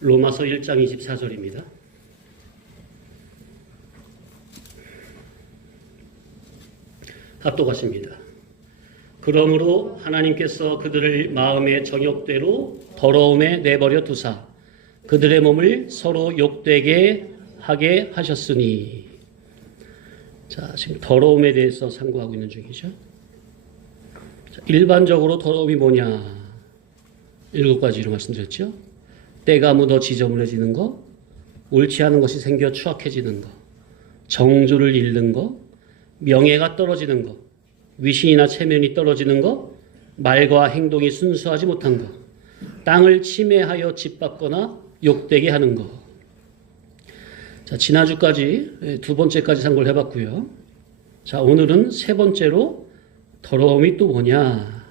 로마서 1장 24절입니다. 합독하십니다. 그러므로 하나님께서 그들을 마음의 정욕대로 더러움에 내버려 두사 그들의 몸을 서로 욕되게 하게 하셨으니. 자, 지금 더러움에 대해서 상고하고 있는 중이죠. 자, 일반적으로 더러움이 뭐냐? 7가지로 말씀드렸죠. 때가 묻어 지저분해지는 거, 옳지 않은 것이 생겨 추악해지는 거, 정조를 잃는 거, 명예가 떨어지는 거, 위신이나 체면이 떨어지는 거, 말과 행동이 순수하지 못한 거, 땅을 침해하여 짓밟거나 욕되게 하는 거. 자, 지난주까지 2번째까지 상고를 해봤고요. 자, 오늘은 3번째로 더러움이 또 뭐냐?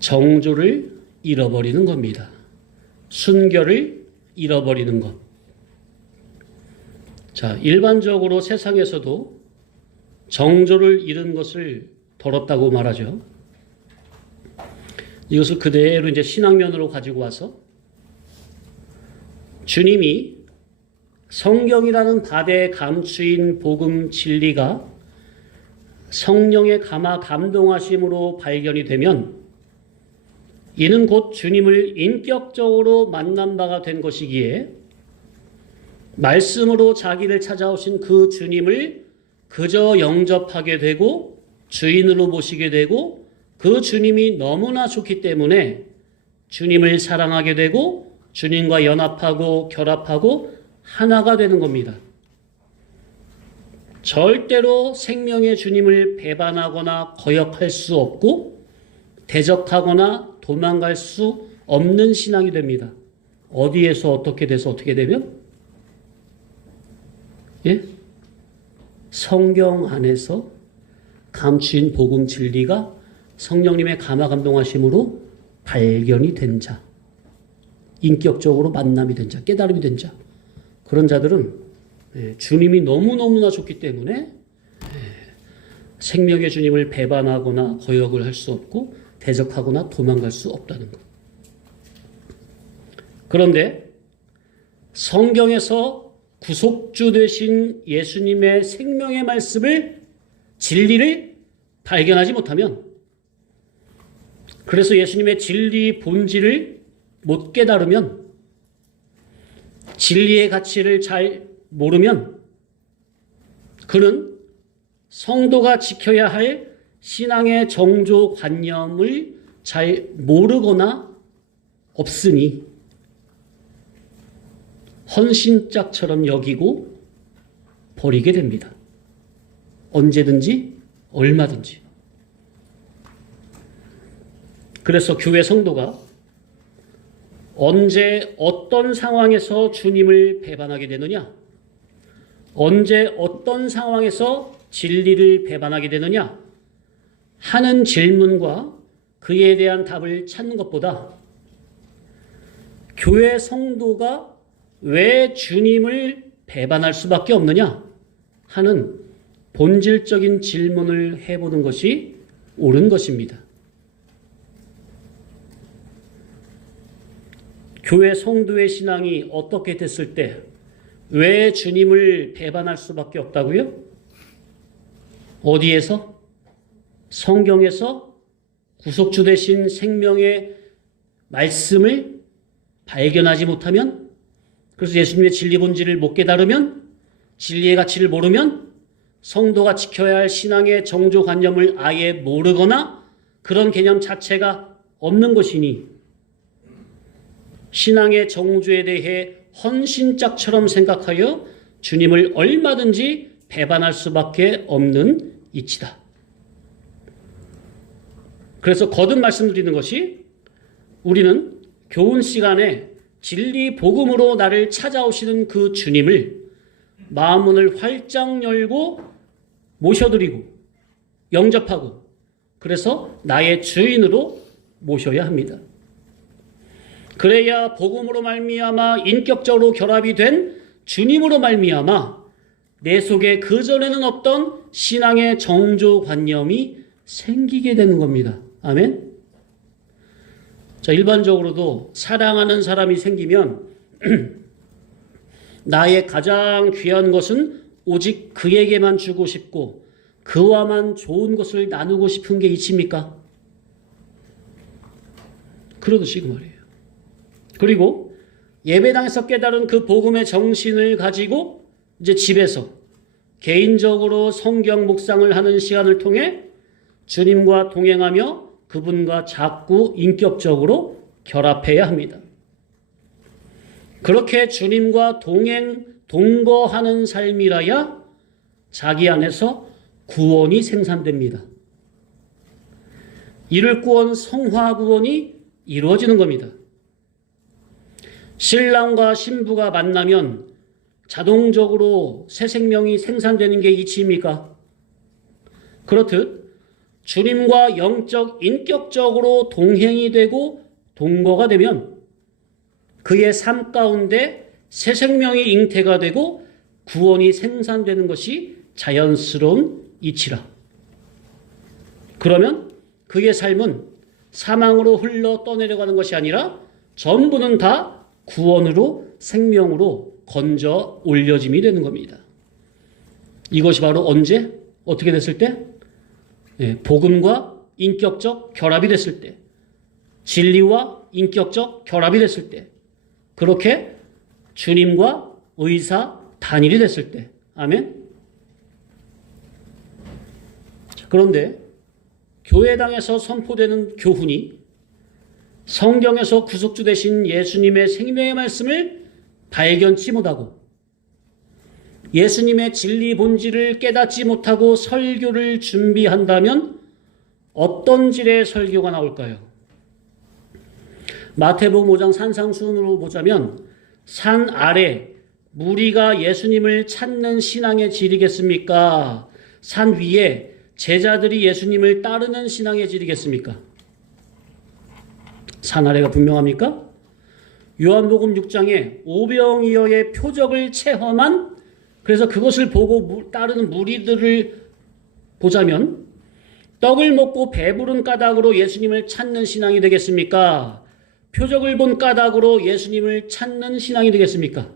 정조를 잃어버리는 겁니다. 순결을 잃어버리는 것. 자, 일반적으로 세상에서도 정조를 잃은 것을 더럽다고 말하죠. 이것을 그대로 이제 신앙면으로 가지고 와서 주님이 성경이라는 바다에 감추인 복음 진리가 성령의 감화 감동하심으로 발견이 되면 이는 곧 주님을 인격적으로 만난 바가 된 것이기에 말씀으로 자기를 찾아오신 그 주님을 그저 영접하게 되고 주인으로 모시게 되고 그 주님이 너무나 좋기 때문에 주님을 사랑하게 되고 주님과 연합하고 결합하고 하나가 되는 겁니다. 절대로 생명의 주님을 배반하거나 거역할 수 없고 대적하거나 도망갈 수 없는 신앙이 됩니다. 어디에서 어떻게 돼서 어떻게 되면? 예? 성경 안에서 감추인 복음 진리가 성령님의 감화 감동하심으로 발견이 된 자, 인격적으로 만남이 된 자, 깨달음이 된 자, 그런 자들은 주님이 너무너무나 좋기 때문에 생명의 주님을 배반하거나 거역을 할 수 없고 대적하거나 도망갈 수 없다는 것. 그런데 성경에서 구속주 되신 예수님의 생명의 말씀을, 진리를 발견하지 못하면, 그래서 예수님의 진리 본질을 못 깨달으면, 진리의 가치를 잘 모르면 그는 성도가 지켜야 할 신앙의 정조관념을 잘 모르거나 없으니 헌신짝처럼 여기고 버리게 됩니다. 언제든지 얼마든지. 그래서 교회 성도가 언제 어떤 상황에서 주님을 배반하게 되느냐? 언제 어떤 상황에서 진리를 배반하게 되느냐? 하는 질문과 그에 대한 답을 찾는 것보다 교회 성도가 왜 주님을 배반할 수밖에 없느냐 하는 본질적인 질문을 해보는 것이 옳은 것입니다. 교회 성도의 신앙이 어떻게 됐을 때 왜 주님을 배반할 수밖에 없다고요? 어디에서? 성경에서 구속주 되신 생명의 말씀을 발견하지 못하면, 그래서 예수님의 진리 본질을 못 깨달으면, 진리의 가치를 모르면, 성도가 지켜야 할 신앙의 정조관념을 아예 모르거나 그런 개념 자체가 없는 것이니 신앙의 정조에 대해 헌신짝처럼 생각하여 주님을 얼마든지 배반할 수밖에 없는 이치다. 그래서 거듭 말씀드리는 것이, 우리는 교훈 시간에 진리 복음으로 나를 찾아오시는 그 주님을 마음문을 활짝 열고 모셔드리고 영접하고, 그래서 나의 주인으로 모셔야 합니다. 그래야 복음으로 말미암아 인격적으로 결합이 된 주님으로 말미암아 내 속에 그전에는 없던 신앙의 정조관념이 생기게 되는 겁니다. 아멘. 자, 일반적으로도 사랑하는 사람이 생기면 나의 가장 귀한 것은 오직 그에게만 주고 싶고 그와만 좋은 것을 나누고 싶은 게 이치입니까? 그러듯이 그 말이에요. 그리고 예배당에서 깨달은 그 복음의 정신을 가지고 이제 집에서 개인적으로 성경 묵상을 하는 시간을 통해 주님과 동행하며 그분과 자꾸 인격적으로 결합해야 합니다. 그렇게 주님과 동거하는 삶이라야 자기 안에서 구원이 생산됩니다. 이를 구원, 성화 구원이 이루어지는 겁니다. 신랑과 신부가 만나면 자동적으로 새 생명이 생산되는 게 이치입니까? 그렇듯 주님과 영적, 인격적으로 동행이 되고 동거가 되면 그의 삶 가운데 새 생명이 잉태가 되고 구원이 생산되는 것이 자연스러운 이치라. 그러면 그의 삶은 사망으로 흘러 떠내려가는 것이 아니라 전부는 다 구원으로 생명으로 건져 올려짐이 되는 겁니다. 이것이 바로 언제? 어떻게 됐을 때? 복음과 인격적 결합이 됐을 때, 진리와 인격적 결합이 됐을 때, 그렇게 주님과 의사 단일이 됐을 때. 아멘. 그런데 교회당에서 선포되는 교훈이 성경에서 구속주 되신 예수님의 생명의 말씀을 발견치 못하고 예수님의 진리 본질을 깨닫지 못하고 설교를 준비한다면 어떤 질의 설교가 나올까요? 마태복음 5장 산상수훈으로 보자면 산 아래 무리가 예수님을 찾는 신앙의 질이겠습니까? 산 위에 제자들이 예수님을 따르는 신앙의 질이겠습니까? 산 아래가 분명합니까? 요한복음 6장에 오병이어의 표적을 체험한, 그래서 그것을 보고 따르는 무리들을 보자면 떡을 먹고 배부른 까닭으로 예수님을 찾는 신앙이 되겠습니까? 표적을 본 까닭으로 예수님을 찾는 신앙이 되겠습니까?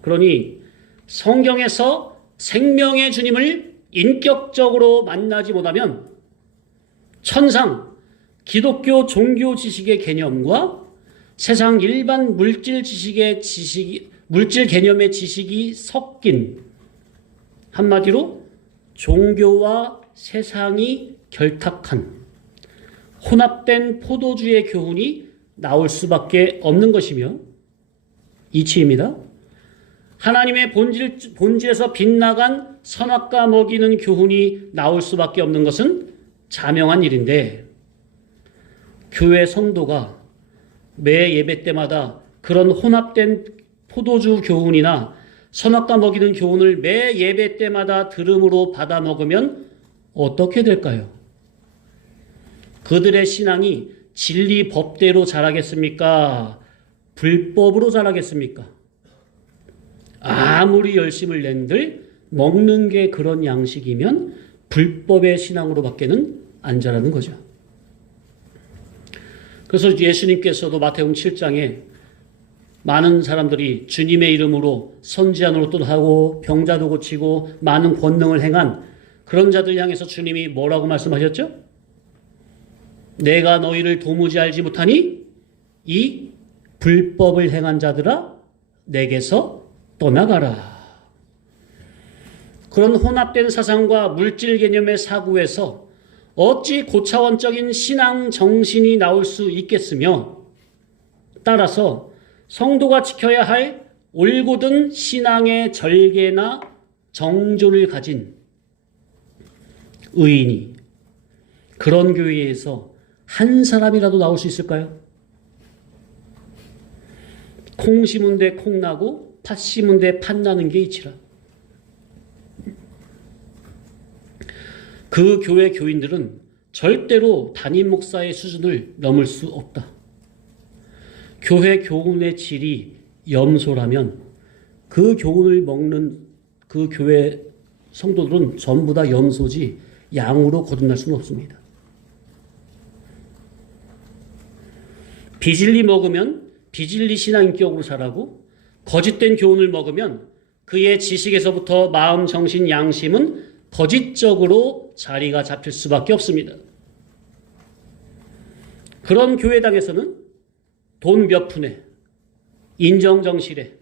그러니 성경에서 생명의 주님을 인격적으로 만나지 못하면 천상, 기독교 종교 지식의 개념과 세상 일반 물질 개념의 지식이 섞인, 한마디로 종교와 세상이 결탁한 혼합된 포도주의 교훈이 나올 수밖에 없는 것이며 이치입니다. 하나님의 본질에서 빗나간 선악과 먹이는 교훈이 나올 수밖에 없는 것은 자명한 일인데, 교회 성도가 매 예배 때마다 그런 혼합된 포도주 교훈이나 선악과 먹이는 교훈을 매 예배 때마다 들음으로 받아 먹으면 어떻게 될까요? 그들의 신앙이 진리 법대로 자라겠습니까? 불법으로 자라겠습니까? 아무리 열심을 낸들 먹는 게 그런 양식이면 불법의 신앙으로밖에는 안 자라는 거죠. 그래서 예수님께서도 마태복음 7장에 많은 사람들이 주님의 이름으로 선지자 노릇도 하고 병자도 고치고 많은 권능을 행한 그런 자들 향해서 주님이 뭐라고 말씀하셨죠? 내가 너희를 도무지 알지 못하니 이 불법을 행한 자들아 내게서 떠나가라. 그런 혼합된 사상과 물질 개념의 사고에서 어찌 고차원적인 신앙 정신이 나올 수 있겠으며, 따라서 성도가 지켜야 할 올곧은 신앙의 절개나 정조를 가진 의인이 그런 교회에서 한 사람이라도 나올 수 있을까요? 콩 심은 데 콩 나고 팥 심은 데 팥 나는 게 이치라. 그 교회 교인들은 절대로 담임 목사의 수준을 넘을 수 없다. 교회 교훈의 질이 염소라면 그 교훈을 먹는 그 교회 성도들은 전부 다 염소지 양으로 거듭날 수는 없습니다. 비진리 먹으면 비진리 신앙인격으로 자라고, 거짓된 교훈을 먹으면 그의 지식에서부터 마음, 정신, 양심은 거짓적으로 자리가 잡힐 수밖에 없습니다. 그런 교회당에서는 돈 몇 푼에, 인정정실에,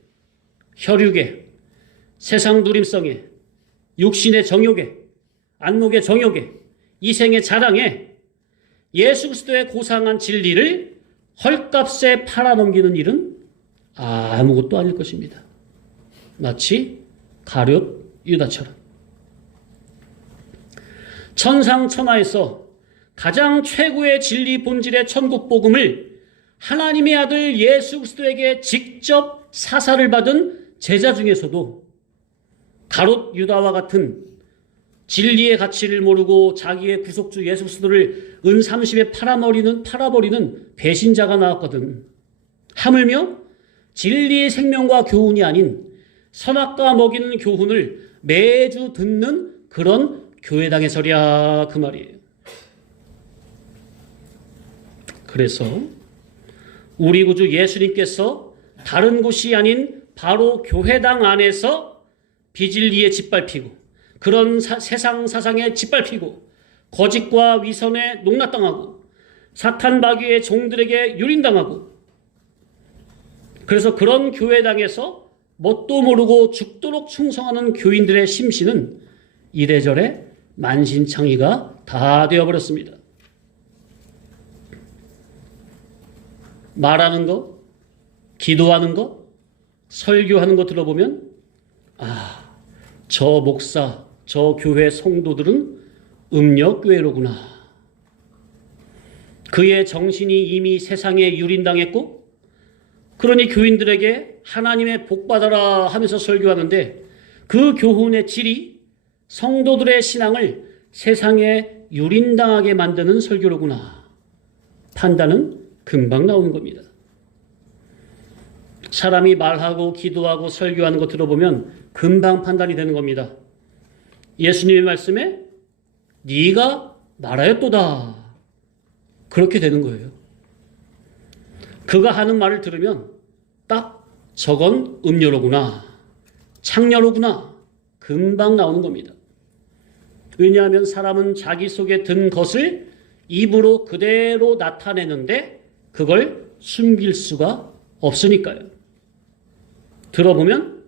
혈육에, 세상 누림성에, 육신의 정욕에, 안목의 정욕에, 이생의 자랑에 예수 그리스도의 고상한 진리를 헐값에 팔아넘기는 일은 아무것도 아닐 것입니다. 마치 가룟 유다처럼. 천상천하에서 가장 최고의 진리 본질의 천국 복음을 하나님의 아들 예수 그리스도에게 직접 사사를 받은 제자 중에서도 가롯 유다와 같은 진리의 가치를 모르고 자기의 구속주 예수 그리스도를 은 30에 팔아버리는 배신자가 나왔거든. 하물며 진리의 생명과 교훈이 아닌 선악과 먹이는 교훈을 매주 듣는 그런 교회당에서랴 그 말이에요. 그래서 우리 구주 예수님께서 다른 곳이 아닌 바로 교회당 안에서 비진리에 짓밟히고, 그런 세상 사상에 짓밟히고, 거짓과 위선에 농락당하고, 사탄 마귀의 종들에게 유린당하고, 그래서 그런 교회당에서 뭣도 모르고 죽도록 충성하는 교인들의 심신은 이래저래 만신창이가 다 되어버렸습니다. 말하는 거, 기도하는 거, 설교하는 거 들어보면 저 목사, 저 교회 성도들은 음력교회로구나. 그의 정신이 이미 세상에 유린당했고, 그러니 교인들에게 하나님의 복 받아라 하면서 설교하는데 그 교훈의 질이 성도들의 신앙을 세상에 유린당하게 만드는 설교로구나. 판단은 금방 나오는 겁니다. 사람이 말하고 기도하고 설교하는 거 들어보면 금방 판단이 되는 겁니다. 예수님의 말씀에 네가 말하였도다. 그렇게 되는 거예요. 그가 하는 말을 들으면 딱 저건 음료로구나, 창녀로구나, 금방 나오는 겁니다. 왜냐하면 사람은 자기 속에 든 것을 입으로 그대로 나타내는데 그걸 숨길 수가 없으니까요. 들어보면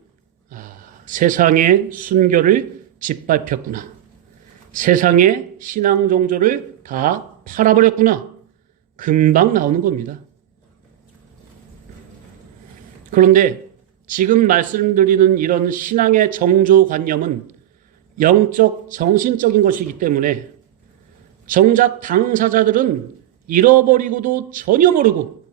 세상의 순교를 짓밟혔구나. 세상의 신앙 종조를 다 팔아버렸구나. 금방 나오는 겁니다. 그런데 지금 말씀드리는 이런 신앙의 정조관념은 영적, 정신적인 것이기 때문에 정작 당사자들은 잃어버리고도 전혀 모르고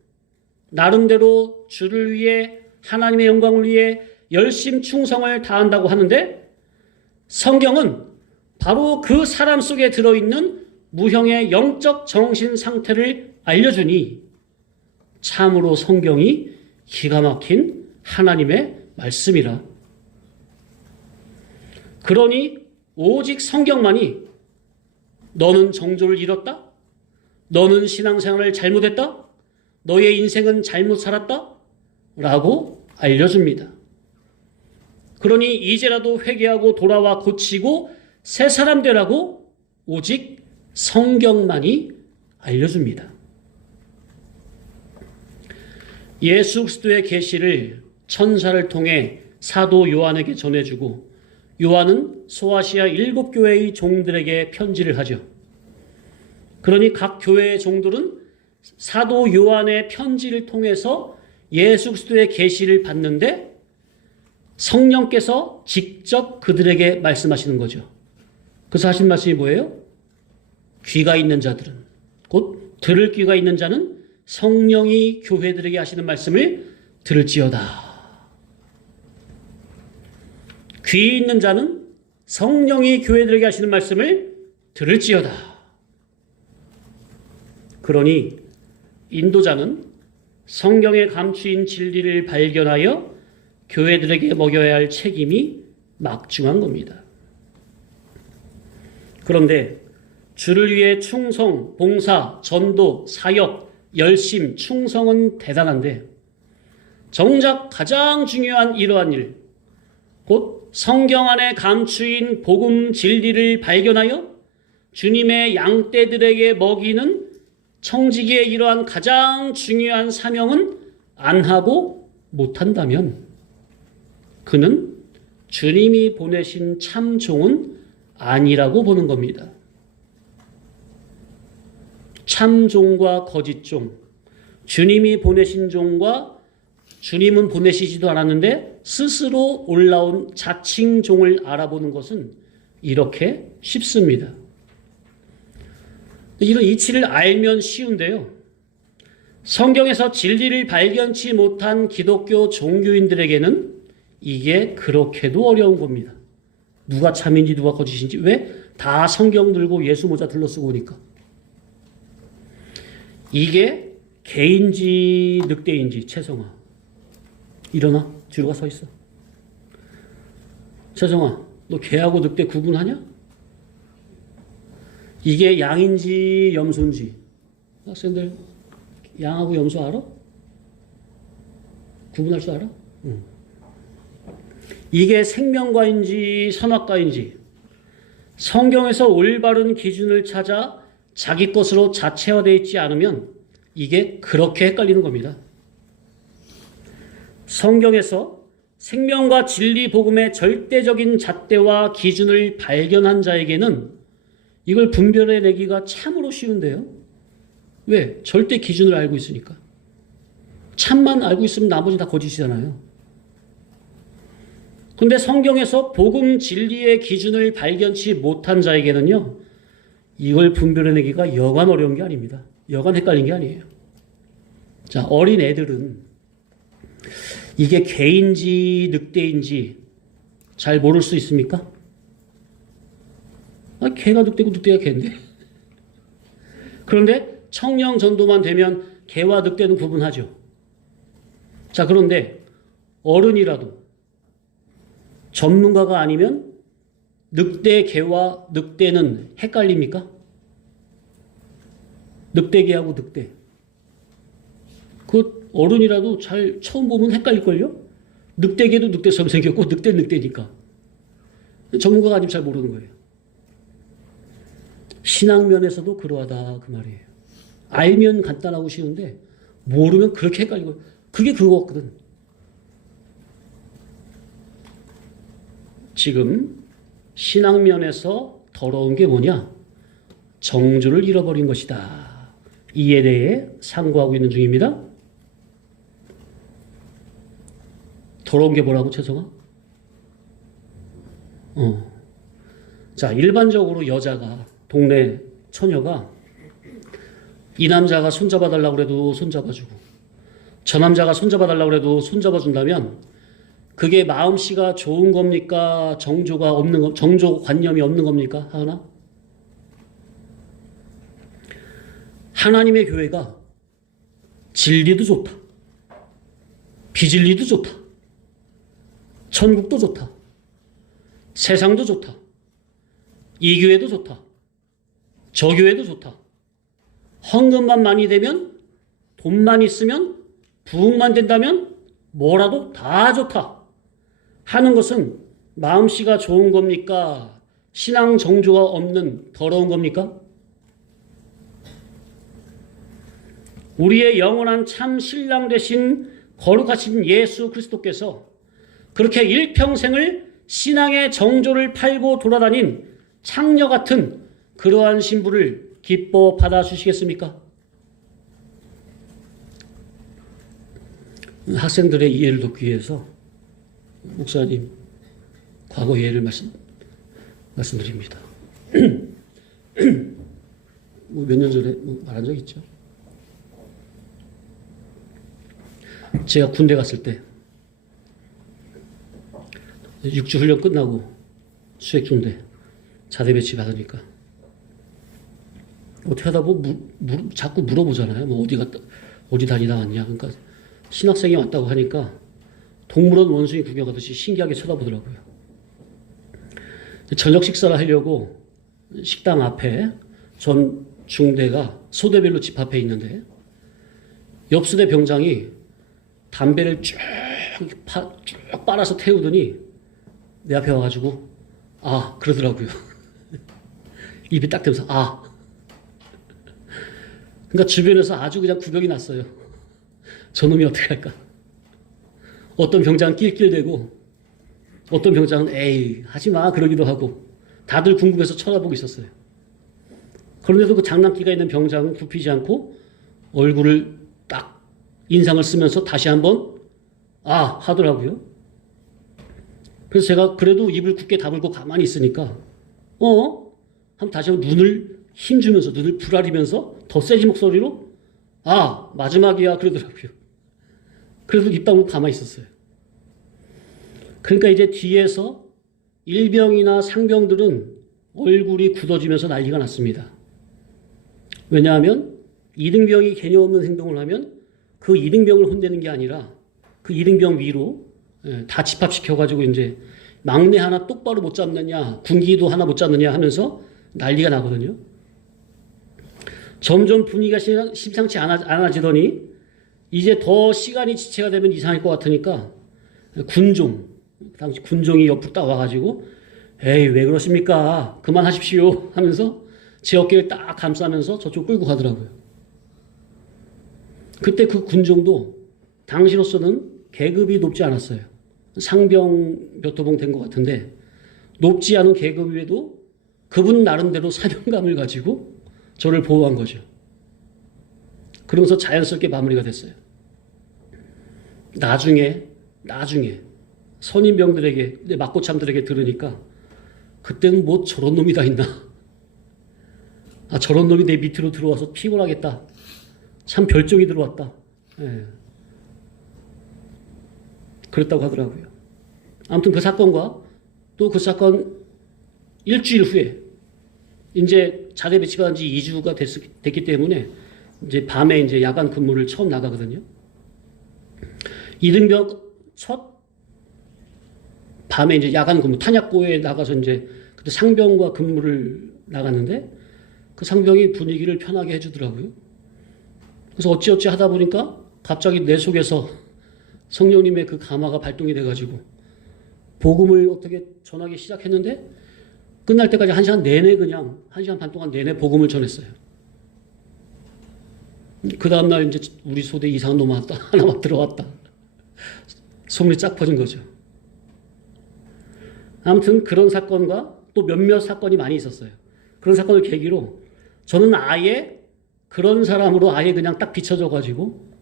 나름대로 주를 위해, 하나님의 영광을 위해 열심 충성을 다한다고 하는데, 성경은 바로 그 사람 속에 들어있는 무형의 영적 정신 상태를 알려주니 참으로 성경이 기가 막힌 하나님의 말씀이라. 그러니 오직 성경만이 너는 정조를 잃었다? 너는 신앙생활을 잘못했다? 너의 인생은 잘못 살았다? 라고 알려줍니다. 그러니 이제라도 회개하고 돌아와 고치고 새 사람 되라고 오직 성경만이 알려줍니다. 예수 그리스도의 계시를 천사를 통해 사도 요한에게 전해주고, 요한은 소아시아 7교회의 종들에게 편지를 하죠. 그러니 각 교회의 종들은 사도 요한의 편지를 통해서 예수 그리스도의 계시를 받는데 성령께서 직접 그들에게 말씀하시는 거죠. 그래서 하신 말씀이 뭐예요? 귀가 있는 자들은, 곧 들을 귀가 있는 자는 성령이 교회들에게 하시는 말씀을 들을지어다. 귀 있는 자는 성령이 교회들에게 하시는 말씀을 들을지어다. 그러니 인도자는 성경에 감추인 진리를 발견하여 교회들에게 먹여야 할 책임이 막중한 겁니다. 그런데 주를 위해 충성, 봉사, 전도, 사역, 열심, 충성은 대단한데 정작 가장 중요한 이러한 일, 곧 성경 안에 감추인 복음 진리를 발견하여 주님의 양떼들에게 먹이는 청지기의 이러한 가장 중요한 사명은 안 하고 못한다면 그는 주님이 보내신 참 종은 아니라고 보는 겁니다. 참 종과 거짓 종, 주님이 보내신 종과 주님은 보내시지도 않았는데 스스로 올라온 자칭 종을 알아보는 것은 이렇게 쉽습니다. 이런 이치를 알면 쉬운데요. 성경에서 진리를 발견치 못한 기독교 종교인들에게는 이게 그렇게도 어려운 겁니다. 누가 참인지 누가 거짓인지. 왜? 다 성경 들고 예수 모자 들러쓰고 오니까. 이게 개인지 늑대인지. 채성아 일어나. 뒤로 가 서 있어. 채성아 너 개하고 늑대 구분하냐? 이게 양인지 염소인지. 학생들 양하고 염소 알아? 구분할 줄 알아? 응. 이게 생명과인지 선악과인지 성경에서 올바른 기준을 찾아 자기 것으로 자체화되어 있지 않으면 이게 그렇게 헷갈리는 겁니다. 성경에서 생명과 진리 복음의 절대적인 잣대와 기준을 발견한 자에게는 이걸 분별해내기가 참으로 쉬운데요. 왜? 절대 기준을 알고 있으니까. 참만 알고 있으면 나머지 다 거짓이잖아요. 근데 성경에서 복음 진리의 기준을 발견치 못한 자에게는요, 이걸 분별해내기가 여간 어려운 게 아닙니다. 여간 헷갈린 게 아니에요. 자, 어린 애들은 이게 개인지 늑대인지 잘 모를 수 있습니까? 아, 개가 늑대고 늑대가 개인데. 그런데 청령 전도만 되면 개와 늑대는 구분하죠. 자, 그런데 어른이라도 전문가가 아니면 늑대 개와 늑대는 헷갈립니까? 늑대 개하고 늑대. 그 어른이라도 잘 처음 보면 헷갈릴걸요? 늑대 개도 늑대처럼 생겼고 늑대는 늑대니까. 전문가가 아니면 잘 모르는 거예요. 신앙면에서도 그러하다 그 말이에요. 알면 간단하고 쉬운데 모르면 그렇게 헷갈리고 그게 그거 같거든. 지금 신앙면에서 더러운 게 뭐냐? 정주를 잃어버린 것이다. 이에 대해 상고하고 있는 중입니다. 더러운 게 뭐라고 채성아? 자, 일반적으로 여자가 동네 처녀가 이 남자가 손잡아 달라고 그래도 손잡아주고 저 남자가 손잡아 달라고 그래도 손잡아 준다면 그게 마음씨가 좋은 겁니까? 정조가 없는 거, 정조관념이 없는 겁니까? 하나? 하나님의 교회가 진리도 좋다. 비진리도 좋다. 천국도 좋다. 세상도 좋다. 이 교회도 좋다. 저 교회도 좋다. 헌금만 많이 되면, 돈만 있으면, 부흥만 된다면 뭐라도 다 좋다 하는 것은 마음씨가 좋은 겁니까? 신앙 정조가 없는 더러운 겁니까? 우리의 영원한 참 신랑 되신 거룩하신 예수 그리스도께서 그렇게 일평생을 신앙의 정조를 팔고 돌아다닌 창녀 같은 그러한 신부를 기뻐 받아주시겠습니까? 학생들의 이해를 돕기 위해서 목사님 과거 예를 말씀드립니다. 몇 년 전에 말한 적 있죠. 제가 군대 갔을 때 6주 훈련 끝나고 수액중대 자대 배치 받으니까 어떻게 하다 보면 자꾸 물어보잖아요. 뭐 어디 다니다 왔냐. 그러니까 신학생이 왔다고 하니까 동물원 원숭이 구경하듯이 신기하게 쳐다보더라고요. 저녁 식사를 하려고 식당 앞에 전 중대가 소대별로 집 앞에 있는데 옆수대 병장이 담배를 쭉 빨아서 태우더니 내 앞에 와가지고 아 그러더라고요. 입이 딱 되면서 아. 그러니까 주변에서 아주 그냥 구경이 났어요. 저놈이 어떻게 할까? 어떤 병장은 낄낄대고 어떤 병장은 에이 하지마 그러기도 하고 다들 궁금해서 쳐다보고 있었어요. 그런데도 그 장난기가 있는 병장은 굽히지 않고 얼굴을 딱 인상을 쓰면서 다시 한번 아 하더라고요. 그래서 제가 그래도 입을 굳게 다물고 가만히 있으니까 한번 다시 한번 눈을 힘주면서 눈을 부라리면서 더 세지 목소리로 아 마지막이야 그러더라고요. 그래도 입 다물고 가만히 있었어요. 그러니까 이제 뒤에서 일병이나 상병들은 얼굴이 굳어지면서 난리가 났습니다. 왜냐하면 이등병이 개념 없는 행동을 하면 그 이등병을 혼내는 게 아니라 그 이등병 위로 다 집합시켜가지고 이제 막내 하나 똑바로 못 잡느냐, 군기도 하나 못 잡느냐 하면서 난리가 나거든요. 점점 분위기가 심상치 않아지더니 이제 더 시간이 지체가 되면 이상할 것 같으니까 당시 군종이 옆으로 딱 와가지고 에이 왜 그러십니까? 그만하십시오 하면서 제 어깨를 딱 감싸면서 저쪽 끌고 가더라고요. 그때 그 군종도 당시로서는 계급이 높지 않았어요. 상병 몇 호봉 된 것 같은데 높지 않은 계급에도 그분 나름대로 사명감을 가지고 저를 보호한 거죠. 그러면서 자연스럽게 마무리가 됐어요. 나중에 선임병들에게 내 막고참들에게 들으니까 그때는 뭐 저런 놈이 다 있나? 아 저런 놈이 내 밑으로 들어와서 피곤하겠다. 참 별종이 들어왔다. 예. 그랬다고 하더라고요. 아무튼 그 사건과 또 그 사건 일주일 후에 이제 자대 배치가 한 지 2주가 됐기 때문에 이제 밤에 이제 야간 근무를 처음 나가거든요. 이등병 첫 밤에 이제 야간 근무 탄약고에 나가서 이제 그때 상병과 근무를 나갔는데 그 상병이 분위기를 편하게 해주더라고요. 그래서 어찌어찌 하다 보니까 갑자기 내 속에서 성령님의 그 감화가 발동이 돼가지고 복음을 어떻게 전하기 시작했는데 끝날 때까지 1시간 내내 그냥 1시간 반 동안 내내 복음을 전했어요. 그 다음날 이제 우리 소대 이상한 놈 하나만 들어왔다. 소문이 쫙 퍼진 거죠. 아무튼 그런 사건과 또 몇몇 사건이 많이 있었어요. 그런 사건을 계기로 저는 아예 그런 사람으로 아예 그냥 딱 비춰져가지고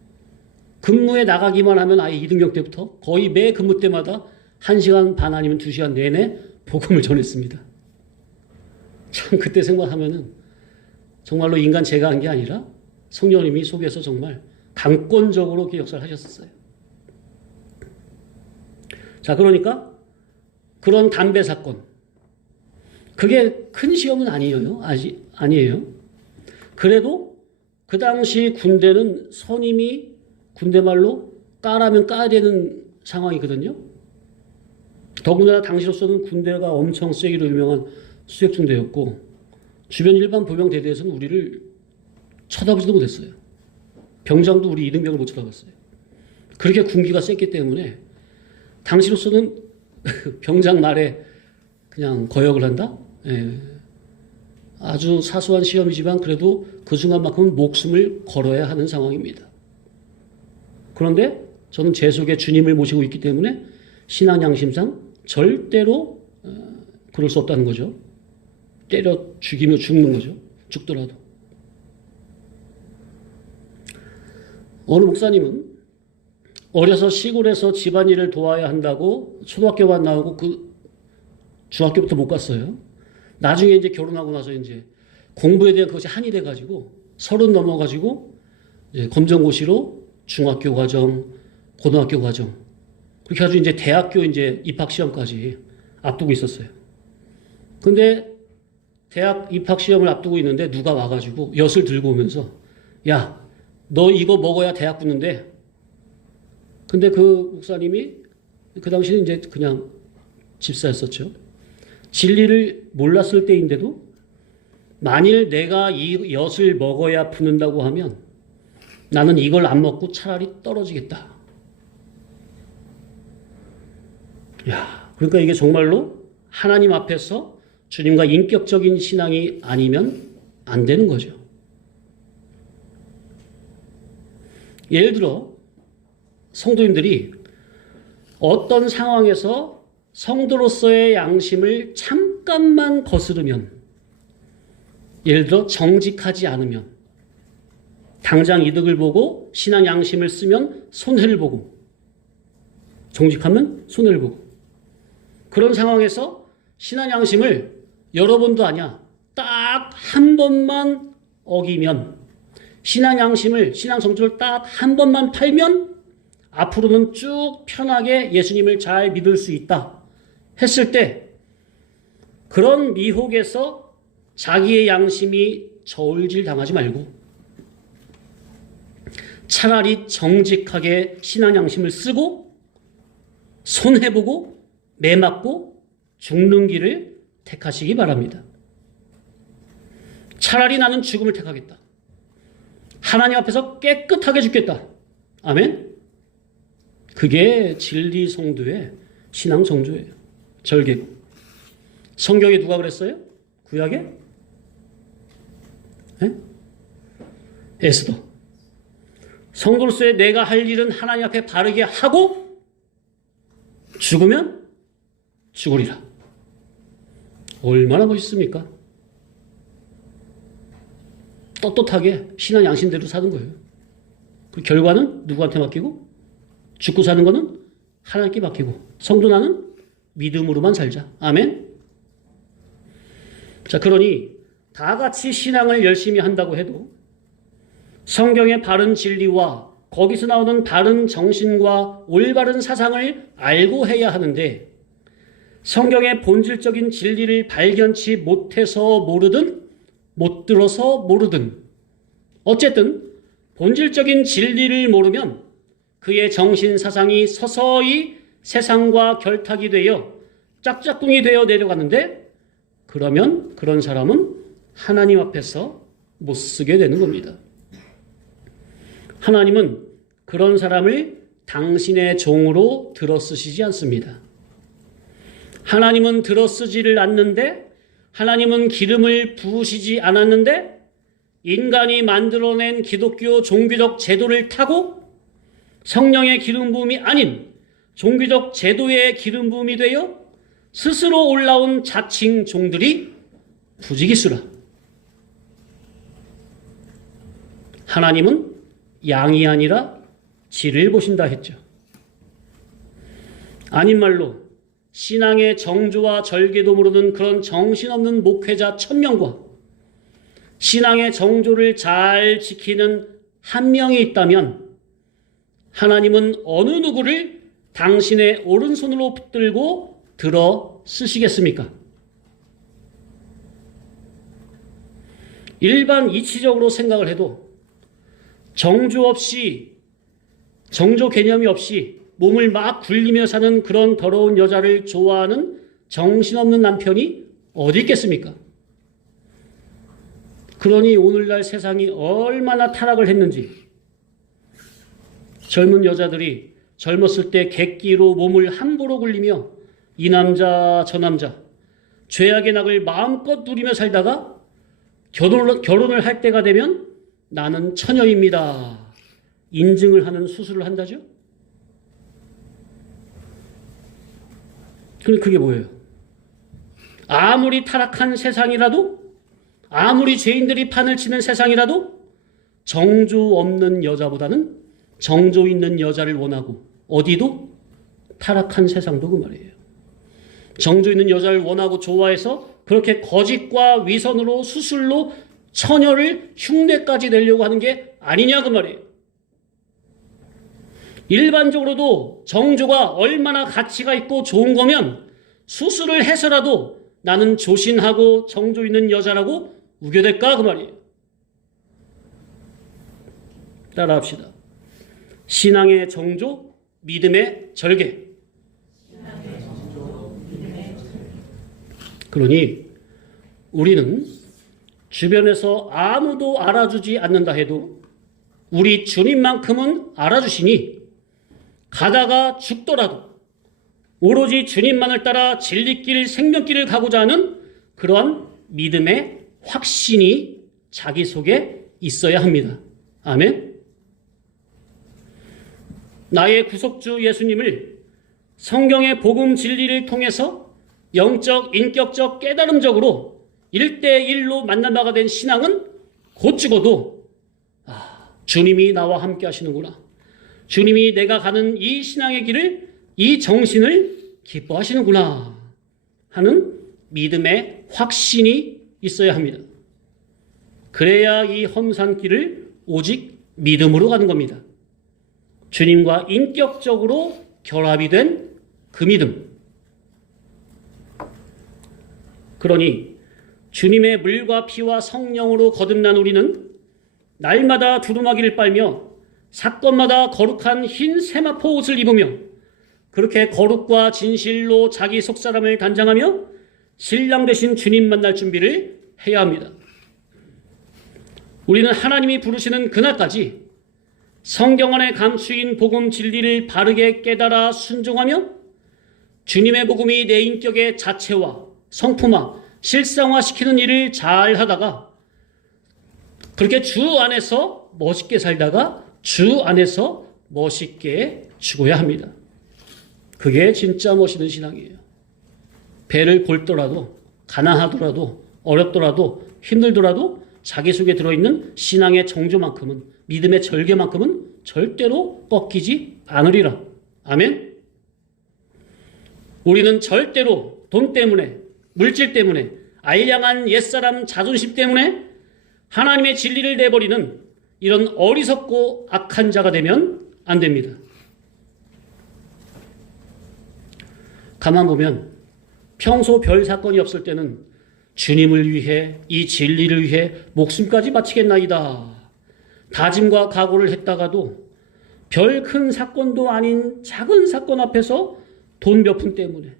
근무에 나가기만 하면 아예 이등병 때부터 거의 매 근무 때마다 1시간 반 아니면 2시간 내내 복음을 전했습니다. 참 그때 생각하면은 정말로 인간 제가 한 게 아니라 성령님이 속에서 정말 강권적으로 그 역사를 하셨었어요. 자, 그러니까 그런 담배 사건 그게 큰 시험은 아니에요. 그래도 그 당시 군대는 선임이 군대 말로 까라면 까야 되는 상황이거든요. 더군다나 당시로서는 군대가 엄청 세기로 유명한 수색중대였고 주변 일반 보병 대대에서는 우리를 쳐다보지도 못했어요. 병장도 우리 이등병을 못 쳐다봤어요. 그렇게 군기가 셌기 때문에 당시로서는 병장 말에 그냥 거역을 한다? 예. 아주 사소한 시험이지만 그래도 그 순간만큼은 목숨을 걸어야 하는 상황입니다. 그런데 저는 제 속에 주님을 모시고 있기 때문에 신앙 양심상 절대로 그럴 수 없다는 거죠. 때려 죽이며 죽는 거죠. 죽더라도. 어느 목사님은 어려서 시골에서 집안일을 도와야 한다고 초등학교만 나오고 그 중학교부터 못 갔어요. 나중에 이제 결혼하고 나서 이제 공부에 대한 그것이 한이 돼가지고 30 넘어가지고 이제 검정고시로 중학교 과정, 고등학교 과정 그렇게 해가지고 이제 대학교 이제 입학 시험까지 앞두고 있었어요. 근데 대학 입학 시험을 앞두고 있는데 누가 와가지고 엿을 들고 오면서 야, 너 이거 먹어야 대학 붙는데. 근데 그 목사님이 그 당시는 이제 그냥 집사였었죠. 진리를 몰랐을 때인데도 만일 내가 이 엿을 먹어야 붙는다고 하면 나는 이걸 안 먹고 차라리 떨어지겠다. 야, 그러니까 이게 정말로 하나님 앞에서 주님과 인격적인 신앙이 아니면 안 되는 거죠. 예를 들어 성도님들이 어떤 상황에서 성도로서의 양심을 잠깐만 거스르면, 예를 들어 정직하지 않으면, 당장 이득을 보고 신앙 양심을 쓰면 손해를 보고, 정직하면 손해를 보고, 그런 상황에서 신앙 양심을 여러분도 아니야, 딱 한 번만 어기면, 신앙 양심을, 신앙 정조를 딱 한 번만 팔면 앞으로는 쭉 편하게 예수님을 잘 믿을 수 있다 했을 때, 그런 미혹에서 자기의 양심이 저울질 당하지 말고 차라리 정직하게 신앙 양심을 쓰고 손해보고 매맞고 죽는 길을 택하시기 바랍니다. 차라리 나는 죽음을 택하겠다. 하나님 앞에서 깨끗하게 죽겠다. 아멘? 그게 진리 성도의 신앙 정조예요. 절개고. 성경에 누가 그랬어요? 구약에? 네? 에스더. 성도로서의 내가 할 일은 하나님 앞에 바르게 하고 죽으면 죽으리라. 얼마나 멋있습니까? 떳떳하게 신앙 양심대로 사는 거예요. 그 결과는 누구한테 맡기고, 죽고 사는 거는 하나님께 맡기고, 성도 나는 믿음으로만 살자. 아멘? 자, 그러니 다 같이 신앙을 열심히 한다고 해도 성경의 바른 진리와 거기서 나오는 바른 정신과 올바른 사상을 알고 해야 하는데, 성경의 본질적인 진리를 발견치 못해서 모르든 못 들어서 모르든 어쨌든 본질적인 진리를 모르면 그의 정신 사상이 서서히 세상과 결탁이 되어 짝짝꿍이 되어 내려가는데, 그러면 그런 사람은 하나님 앞에서 못 쓰게 되는 겁니다. 하나님은 그런 사람을 당신의 종으로 들어쓰시지 않습니다. 하나님은 들어쓰지를 않는데, 하나님은 기름을 부으시지 않았는데, 인간이 만들어낸 기독교 종교적 제도를 타고 성령의 기름 부음이 아닌 종교적 제도의 기름 부음이 되어 스스로 올라온 자칭 종들이 부지기수라. 하나님은 양이 아니라 질을 보신다 했죠. 아닌 말로 신앙의 정조와 절개도 모르는 그런 정신없는 목회자 1000명과 신앙의 정조를 잘 지키는 한 명이 있다면 하나님은 어느 누구를 당신의 오른손으로 붙들고 들어 쓰시겠습니까? 일반 이치적으로 생각을 해도 정조 없이, 정조 개념이 없이 몸을 막 굴리며 사는 그런 더러운 여자를 좋아하는 정신없는 남편이 어디 있겠습니까? 그러니 오늘날 세상이 얼마나 타락을 했는지, 젊은 여자들이 젊었을 때 객기로 몸을 함부로 굴리며 이 남자 저 남자 죄악의 낙을 마음껏 누리며 살다가 결혼을 할 때가 되면 나는 처녀입니다 인증을 하는 수술을 한다죠. 그럼 그게 뭐예요? 아무리 타락한 세상이라도, 아무리 죄인들이 판을 치는 세상이라도 정조 없는 여자보다는 정조 있는 여자를 원하고, 어디도 타락한 세상도 그 말이에요. 정조 있는 여자를 원하고 좋아해서 그렇게 거짓과 위선으로 수술로 처녀를 흉내까지 내려고 하는 게 아니냐 그 말이에요. 일반적으로도 정조가 얼마나 가치가 있고 좋은 거면 수술을 해서라도 나는 조신하고 정조 있는 여자라고 우겨댈까 그 말이에요. 따라합시다. 신앙의 정조, 믿음의 절개. 그러니 우리는 주변에서 아무도 알아주지 않는다 해도 우리 주님만큼은 알아주시니 가다가 죽더라도 오로지 주님만을 따라 진리길 생명길을 가고자 하는 그러한 믿음의 확신이 자기 속에 있어야 합니다. 아멘. 나의 구속주 예수님을 성경의 복음 진리를 통해서 영적, 인격적, 깨달음적으로 1대1로 만난 바가 된 신앙은 곧 죽어도 주님이 나와 함께 하시는구나. 주님이 내가 가는 이 신앙의 길을, 이 정신을 기뻐하시는구나 하는 믿음의 확신이 있어야 합니다. 그래야 이 험산길을 오직 믿음으로 가는 겁니다. 주님과 인격적으로 결합이 된 그 믿음. 그러니 주님의 물과 피와 성령으로 거듭난 우리는 날마다 두루마기를 빨며 사건마다 거룩한 흰 세마포 옷을 입으며 그렇게 거룩과 진실로 자기 속사람을 단장하며 신랑 되신 주님 만날 준비를 해야 합니다. 우리는 하나님이 부르시는 그날까지 성경 안에 감추인 복음 진리를 바르게 깨달아 순종하며 주님의 복음이 내 인격의 자체화, 성품화, 실상화시키는 일을 잘 하다가 그렇게 주 안에서 멋있게 살다가 주 안에서 멋있게 죽어야 합니다. 그게 진짜 멋있는 신앙이에요. 배를 골더라도 가난하더라도 어렵더라도 힘들더라도 자기 속에 들어있는 신앙의 정조만큼은, 믿음의 절개만큼은 절대로 꺾이지 않으리라. 아멘. 우리는 절대로 돈 때문에, 물질 때문에, 알량한 옛사람 자존심 때문에 하나님의 진리를 내버리는 이런 어리석고 악한 자가 되면 안 됩니다. 가만 보면 평소 별 사건이 없을 때는 주님을 위해, 이 진리를 위해 목숨까지 바치겠나이다 다짐과 각오를 했다가도 별 큰 사건도 아닌 작은 사건 앞에서 돈 몇 푼 때문에,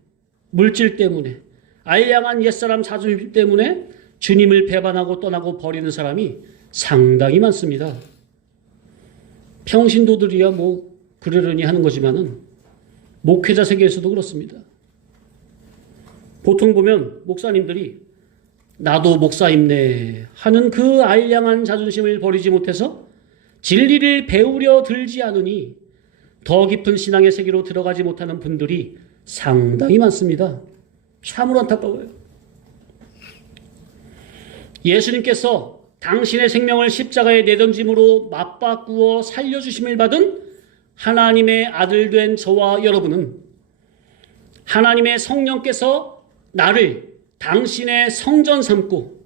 물질 때문에, 알량한 옛사람 자존심 때문에 주님을 배반하고 떠나고 버리는 사람이 상당히 많습니다. 평신도들이야 뭐 그러려니 하는 거지만은 목회자 세계에서도 그렇습니다. 보통 보면 목사님들이 나도 목사임네 하는 그 알량한 자존심을 버리지 못해서 진리를 배우려 들지 않으니 더 깊은 신앙의 세계로 들어가지 못하는 분들이 상당히 많습니다. 참으로 안타까워요. 예수님께서 당신의 생명을 십자가에 내던짐으로 맞바꾸어 살려주심을 받은 하나님의 아들 된 저와 여러분은 하나님의 성령께서 나를 당신의 성전 삼고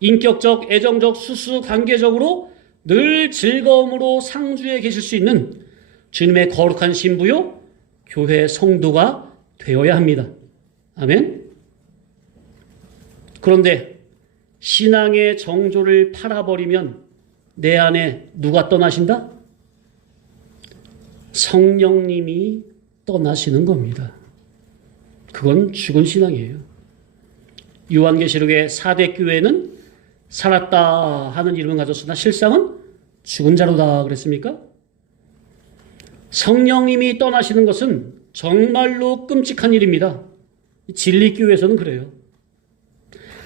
인격적, 애정적, 수수 관계적으로 늘 즐거움으로 상주해 계실 수 있는 주님의 거룩한 신부요 교회 성도가 되어야 합니다. 아멘. 그런데 신앙의 정조를 팔아버리면 내 안에 누가 떠나신다? 성령님이 떠나시는 겁니다. 그건 죽은 신앙이에요. 요한계시록의 4대 교회는 살았다 하는 이름을 가졌으나 실상은 죽은 자로다 그랬습니까? 성령님이 떠나시는 것은 정말로 끔찍한 일입니다. 진리교회에서는 그래요.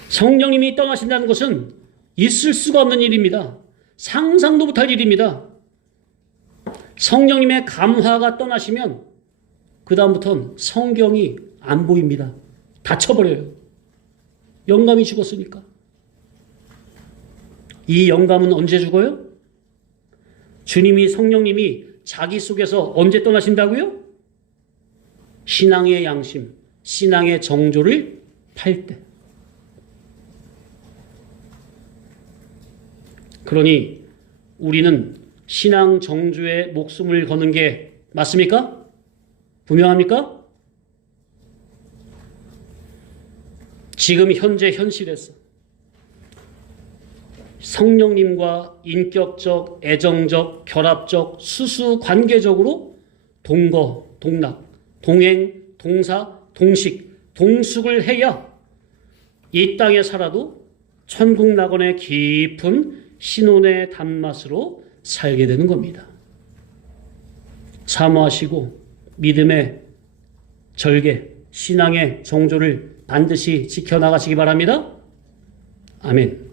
성령님이 떠나신다는 것은 있을 수가 없는 일입니다. 상상도 못할 일입니다. 성령님의 감화가 떠나시면 그 다음부터는 성경이 안 보입니다. 닫혀버려요. 영감이 죽었으니까. 이 영감은 언제 죽어요? 주님이, 성령님이 자기 속에서 언제 떠나신다고요? 신앙의 양심, 신앙의 정조를 팔 때. 그러니 우리는 신앙 정조에 목숨을 거는 게 맞습니까? 분명합니까? 지금 현재 현실에서 성령님과 인격적, 애정적, 결합적, 수수 관계적으로 동거, 동락, 동행, 동사, 동식, 동숙을 해야 이 땅에 살아도 천국 낙원의 깊은 신혼의 단맛으로 살게 되는 겁니다. 사모하시고 믿음의 절개, 신앙의 정조를 반드시 지켜나가시기 바랍니다. 아멘.